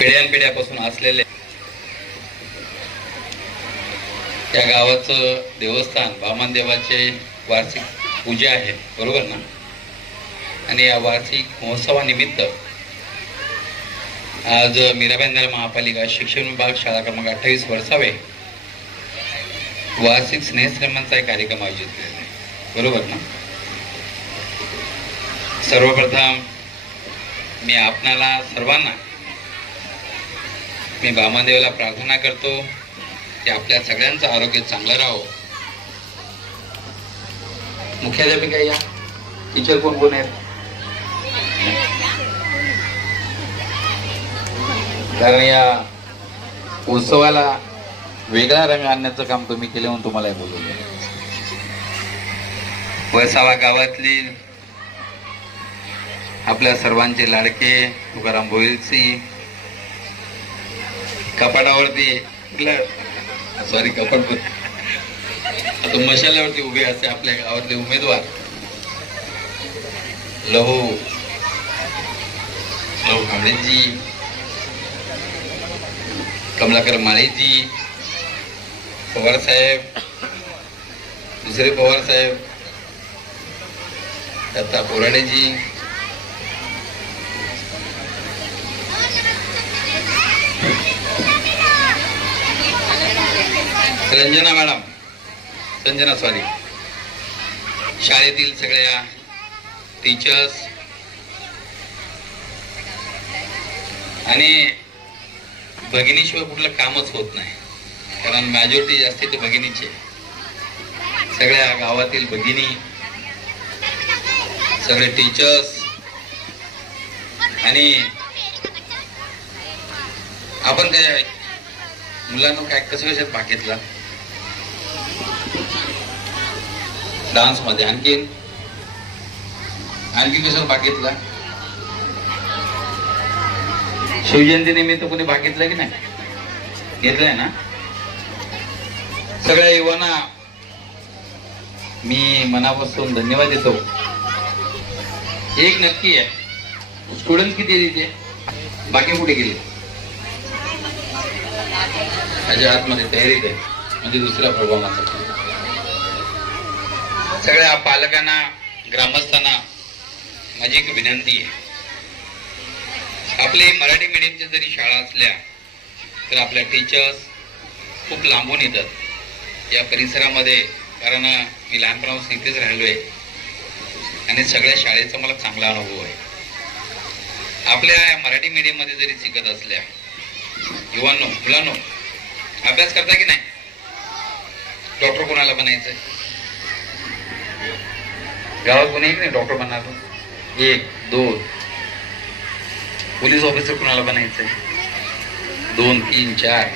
पिढ्यानपिढ्यापासून असलेले त्या गावाचं देवस्थान वामनदेवाचे वार्षिक पूजा आहे, बरोबर ना? आणि या वार्षिक महोत्सवानिमित्त आज मीराबेंदर महापालिका शिक्षण विभाग शाळा क्रमांक 28 वर्षावे वार्षिक स्नेहश्रमांचा एक कार्यक्रम आयोजित केलेला आहे, बरोबर ना? सर्वप्रथम मी आपणाला सर्वांना मी वामनदेवाला प्रार्थना करतो की आपल्या सगळ्यांचं आरोग्य चांगलं राहो. मुख्याध्यापिका या टीचर कोण कोण आहेत? कारण या उत्सवाला वेगळा रंग आणण्याचं काम तुम्ही केले म्हणून तुम्हाला बोलवलं. वैसावा गावातली आपल्या सर्वांचे लाडके तुकाराम भोईरसी कपाटावरती कपाट आता मशाल्यावरती उभे असते आपल्या गावातले उमेदवार लहू हावडेजी, कमलाकर माळेजी, पवार साहेब, दुसरे पवार साहेब, दत्ता बोराडेजी, रंजना मॅडम, संजना सॉरी, शाळेतील सगळ्या टीचर्स आणि भगिनीशिवाय कुठलं कामच होत नाही, कारण मॅजॉरिटी जास्ती ते भगिनीचे. सगळ्या गावातील भगिनी, सगळे टीचर्स आणि आपण काय मुलांना काय कसं कशात भाग घेतला डान्स मध्ये, आणखी कशात भाग घेतला? शिवजयंती निमित्त कोणी भाग घेतलाय की नाही? घेतलाय ना? सगळ्या युवांना मी मनापासून धन्यवाद देतो. एक नक्की आहे, स्टुडंट किती आहे तिथे? बाकी कुठे गेले? माझ्या आतमध्ये तयारीत आहे, म्हणजे दुसऱ्या प्रोग्रामाचा. सगळ्या पालकांना, ग्रामस्थांना माझी एक विनंती आहे, आपले मराठी मीडियमच्या जरी शाळा असल्या तर आपल्या टीचर्स खूप लांबून येतात या परिसरामध्ये, कारण मी लहानपणापासून इथेच राहिलोय आणि सगळ्या शाळेचा मला चांगला अनुभव आहे. आपल्या मराठी मीडियम मध्ये जरी शिकत असल्या युवांनो, मुलांनो, अभ्यास करता की नाही? डॉक्टर कोणाला बनायचंय? गावात कोणी नाही डॉक्टर बनणार? 1, 2. पोलीस ऑफिसर कुणाला बनायचंय? 2, 3, 4.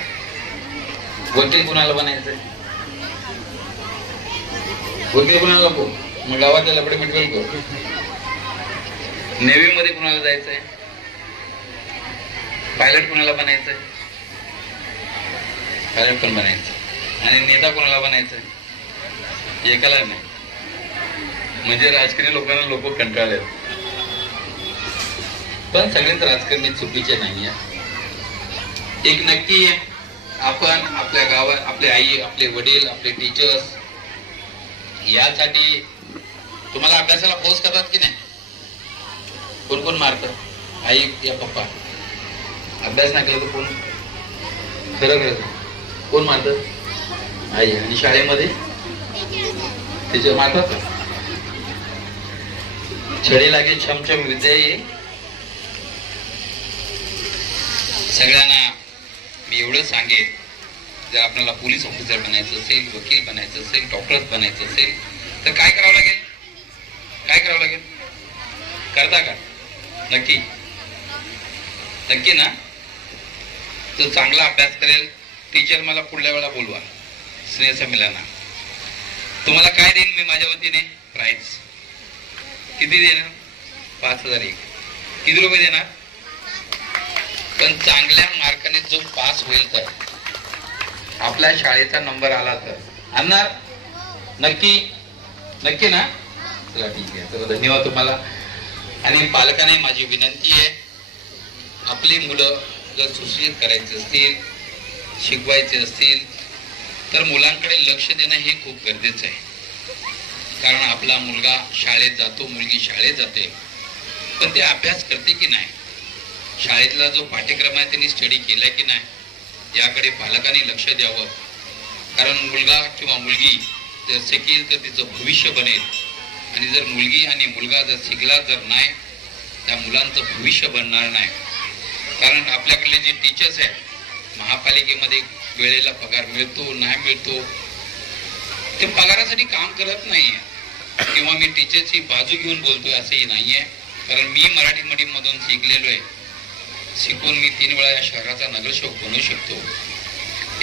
वकील कुणाला बनायचंय? वकील कुणाला नको? मग गावातल्या लपडे मिटवेल को? नेव्ही मध्ये कुणाला जायचंय? पायलट कुणाला बनायचंय? पायलट पण बनायचं. आणि नेता कोणाला बनायचंय? एकाला नाही, म्हणजे राजकीय लोकांना लोक कंटाळले. पण सगळेच राजकारणी चुकीचे नाहीये. एक नक्की आहे, आपण आपल्या गावात आपले आई, आपले वडील, आपले टीचर्स यासाठी तुम्हाला अभ्यासाला फोर्स करतात की नाही? कोण कोण मारत? आई या पप्पा. अभ्यास नाही केला तर कोण? खरं कोण मारत? आई. आणि शाळेमध्ये टीचर मारतात. छडी लागे छमछम विद्या ये. सगळ्यांना मी एवढं सांगेन, जर आपल्याला पोलीस ऑफिसर बनायचं असेल, वकील बनायचं असेल, डॉक्टर बनायचं असेल तर काय करावं लागेल? काय करावं लागेल? करता का? नक्की नक्की ना? तो चांगला अभ्यास करेल टीचर मला पुढल्या वेळा बोलवा स्नेहसंमेलना. तुम्हाला काय देईन मी माझ्या वतीने? प्राइज किती देणार? 5,000. किती रुपये देणार? पण चांगल्या मार्काने जो पास होईल तर, आपल्या शाळेचा नंबर आला तर आणणार? नक्की नक्की ना? चला ठीक आहे. चला धन्यवाद तुम्हाला. आणि पालकांना माझी विनंती आहे, आपली मुलं जर सुशिक्षित करायचे असतील, शिकवायचे असतील, तर मुलांकडे लक्ष देणं हे खूप गरजेचं आहे. कारण आपला मुलगा शाळेत जातो, मुलगी शाळेत जाते, पण ते अभ्यास करते की नाही, शाळेतला जो पाठ्यक्रम आहे त्यांनी स्टडी केलाय की नाही, याकडे पालकांनी लक्ष द्यावं. कारण मुलगा किंवा मुलगी जर शिकेल तर तिचं भविष्य बनेल, आणि जर मुलगी आणि मुलगा जर शिकला जर नाही, त्या मुलांचं भविष्य बनणार नाही. कारण आपल्याकडले जे टीचर्स आहेत, महापालिकेमध्ये वेळेला पगार मिळतो नाही मिळतो, ते पगारासाठी काम करत नाहीये. किंवा मी टीचरची बाजू घेऊन बोलतोय असंही नाहीये, कारण मी मराठी मीडियम मधून शिकलेलो आहे. शिकून मी 3 वेळा या शहराचा नगरसेवक बनवू शकतो.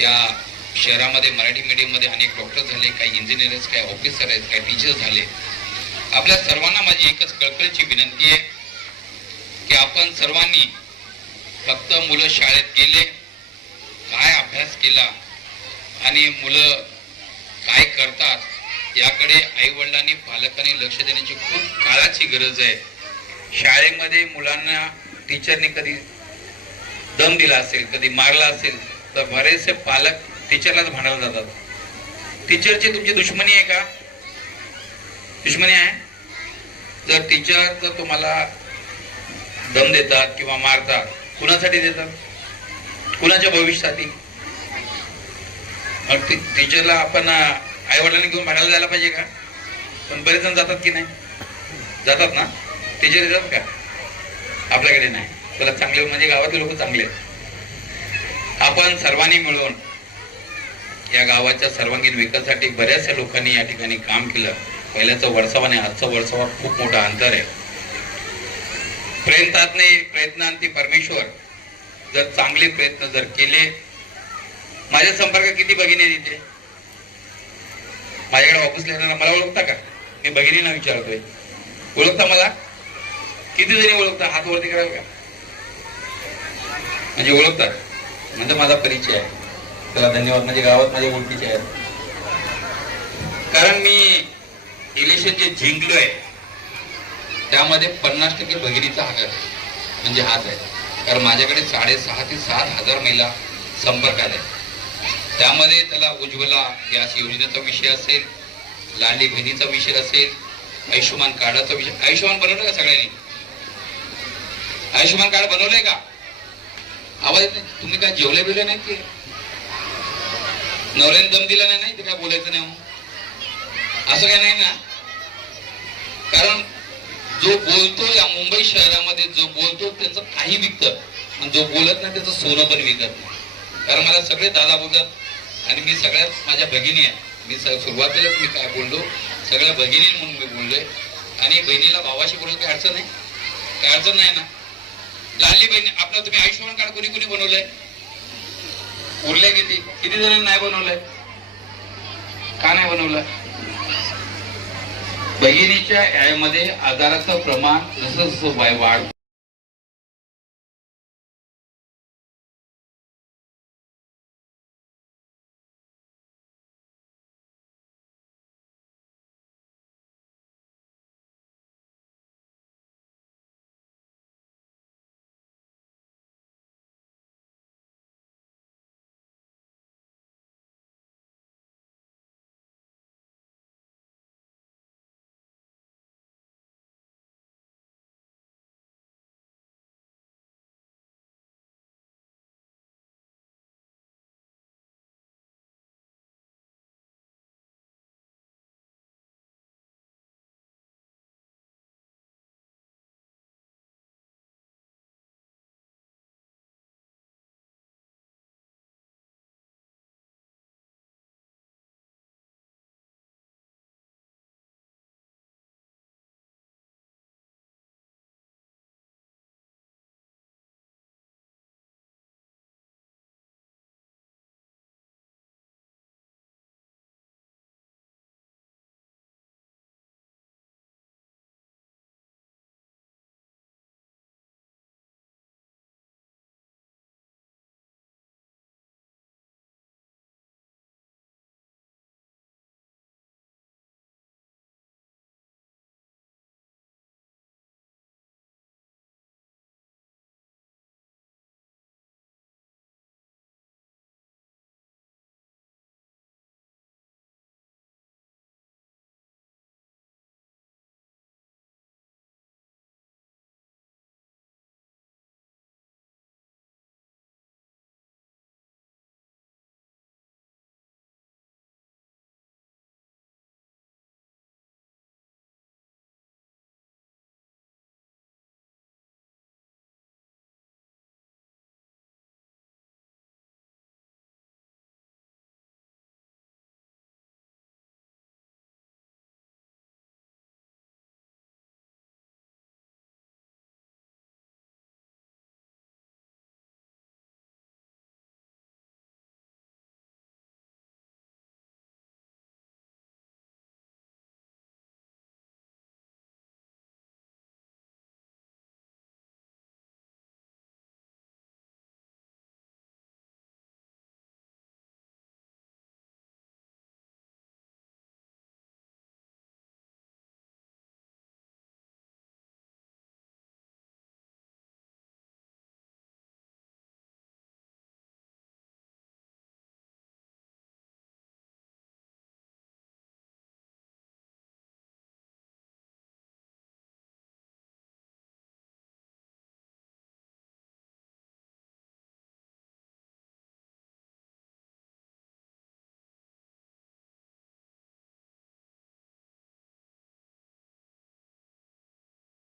या शहरामध्ये मराठी मीडियम मध्ये अनेक डॉक्टर झाले, काही इंजिनियर्स, काही ऑफिसर आहेत, काही टीचर्स झाले. आपल्या सर्वांना माझी एकच कळकळीची विनंती आहे की आपण सर्वांनी फक्त मुलं शाळेत गेले, काय अभ्यास केला आणि मुलं काय करतात याकडे आई वडिलांनी पालकांनी लक्ष देण्याची खूप काळाची गरज आहे. शाळेमध्ये मुलांना टीचरने कधी दम दिला असेल, कधी मारला असेल, तर बरेचसे पालक टीचरलाच भांडायला जातात. टीचरची तुमची दुश्मनी आहे का? दुश्मनी आहे? जर टीचर जर तुम्हाला दम देतात किंवा मारतात, कुणासाठी देतात? कुणाच्या भविष्यासाठी? मग टीचरला आपण आई वडिलांनी घेऊन भांडायला जायला पाहिजे का? पण बरेच जण जातात की नाही? जातात ना? टीचर येतात का? आपल्याकडे नाही. त्याला चांगले म्हणजे गावातले लोक चांगले आहेत. आपण सर्वांनी मिळून या गावाच्या सर्वांगीण विकासासाठी बऱ्याचशा लोकांनी या ठिकाणी काम केलं. पहिल्याचं वर्षाव आणि आजचं वर्षाव खूप मोठा अंतर आहे. प्रयत्नांती परमेश्वर. जर चांगले प्रयत्न जर केले, माझ्या संपर्कात किती भगिनी तिथे? माझ्याकडे ऑफिसला येणार, मला ओळखता का? मी भगिनींना विचारतोय, ओळखता मला? किती जणी ओळखता? हात वरती कराल का? म्हणजे ओळखतात म्हणजे माझा परिचय आहे. त्याला धन्यवाद. म्हणजे गावात माझ्या ओळखीचे आहेत. कारण मी इलेक्शन जे जिंकलोय त्यामध्ये 50% भगिनीचा हात म्हणजे हात आहे. कारण माझ्याकडे 6,500 ते 7,000 महिला संपर्कात आहेत. त्यामध्ये त्याला उज्ज्वला गॅस योजनेचा विषय असेल, लाडली बहिणीचा विषय असेल, आयुष्यमान कार्डाचा विषय. आयुष्यमान बनवलं का सगळ्यांनी? आयुष्यमान कार्ड बनवलंय का? आवाज नाही. तुम्ही काय जेवले बिवले नाही की नवऱ्याने दम दिला नाही ते काय बोलायचं नाही असं काय नाही ना? कारण जो बोलतो या मुंबई शहरामध्ये, जो बोलतो त्याचं काही विकत, आणि जो बोलत नाही त्याचं सोनं पण विकत नाही. कारण मला सगळे दादा बोलतात आणि मी सगळ्यात माझ्या भगिनी आहे. मी सुरुवातीलाच मी काय बोललो, सगळ्या भगिनी म्हणून मी बोललोय. आणि बहिणीला भावाशी बोलून काही अडचण नाही, काही अडचण नाही ना? लाडली बहिणी आपलं तुम्ही आयुष्यमान कार्ड कोणी कोणी बनवलंय? उरले किती जणांनी नाही बनवलंय? का नाही बनवलं? बहिणीच्या यामध्ये आजाराचं प्रमाण जसं वाढ